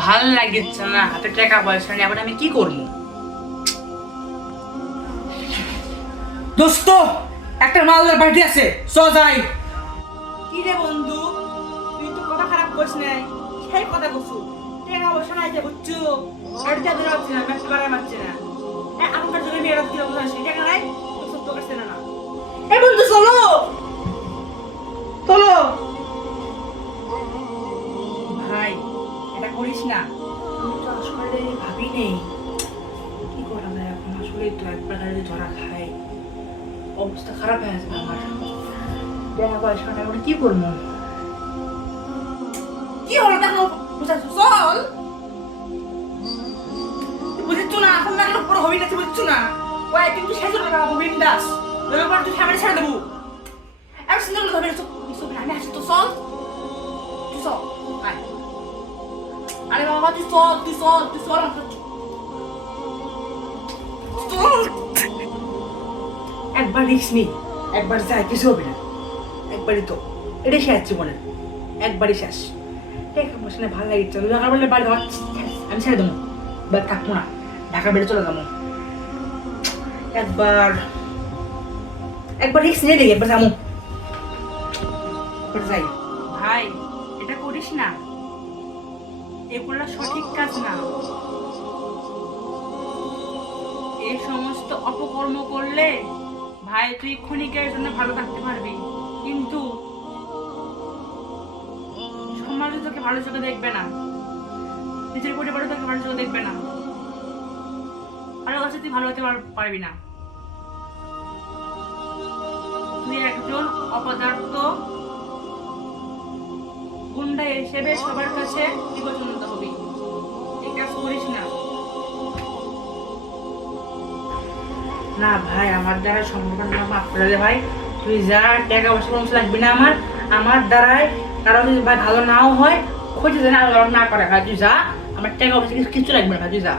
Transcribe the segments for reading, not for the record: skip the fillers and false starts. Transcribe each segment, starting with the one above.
ভাল লাগছে না, হাতে টাকা পয়সা নেই, এখন আমি কি করবো? দোস্ত, একটা মালদার পার্টি আছে, চ যাই। কি রে বন্ধু, তুই তো কথা খারাপ করিস নাই, সেই কথা বলছু। টাকা পয়সা নাই যে বুঝছো, আর যাদের হচ্ছে না, ব্যস্ত করার মারছে না। এখনকার যুগে মেয়েরা কি রকম আছে, টাকা নাই তো সত্য করছে না। এই বন্ধু চলো চলো। ভাই এটা করিস না, আমি তো আসলে ভাবি নেই কি করা যায় এখন। আসলে তো একবার যদি ধরা খাই অবস্থা খারাপ হয়ে যাবে আমার। টাকা পয়সা নাই, এখন কি করবো? কি হলো দেখো, বুঝাচ্ছ চল। বুঝেছো না, এখন না গেলে পরে হবি না, বুঝছো না? ওই কিন্তু শেষ হলো না গোবিন্দ দাস, এবার তুই ফ্যামিলি ছেড়ে দেবো। আর সুন্দর করে ধরে আমি আসছি তো, চল তুই চল। আরে বাবা তুই চল, তুই চল, তুই চল, চল। একবার রিস্ক নি, একবার যাই, কিছু হবে না। একবারই তো, এটাই শেষ জীবনের, একবারই শেষ। টাকা পয়সা নিয়ে ভালো লাগে, চল ঢাকা বললে বাড়ি দেওয়া আমি ছেড়ে দেবো, বাড়ি থাকবো না, ঢাকা বেড়ে চলে যাবো। একবার একবার রিস্ক নিয়ে দেখি, একবার যাবো, একবার যাই। ভাই এটা করিস না, এগুলো সঠিক কাজ না। এই সমস্ত অপকর্ম করলে ভাই তুই ক্ষণিকের জন্য ভালো থাকতে পারবি, কিন্তু সমাজ তোকে ভালো চোখে দেখবে না, নিজের পরিবার তোকে ভালো চোখে দেখবে না, ভালো কাছে তুই ভালো হতে পারবি না। তুই একজন অপদার্থ গুন্ডা হিসেবে সবার কাছে বিবেচিত হবি, এই কাজ করিস না। না ভাই, আমার দ্বারা সম্ভব না, মাফ করে দে ভাই। তুই যা, টাকা পয়সা কোনো লাগবে না আমার, আমার দ্বারাই কারণ যদি ভাই ভালো নাও হয়, খোঁজে যেন আল্লাহ না করে ভাই। তুই যা, আমার টাকা পয়সা কিছু লাগবে না ভাই, তুই যা।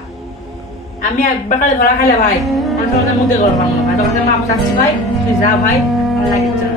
আমি একবার কালে ধরা খাইলে ভাই আমার সঙ্গে মুখে করবো না ভাই, তোমাকে মাপ চাচ্ছি ভাই, তুই যা ভাই, আমার লাগছে না।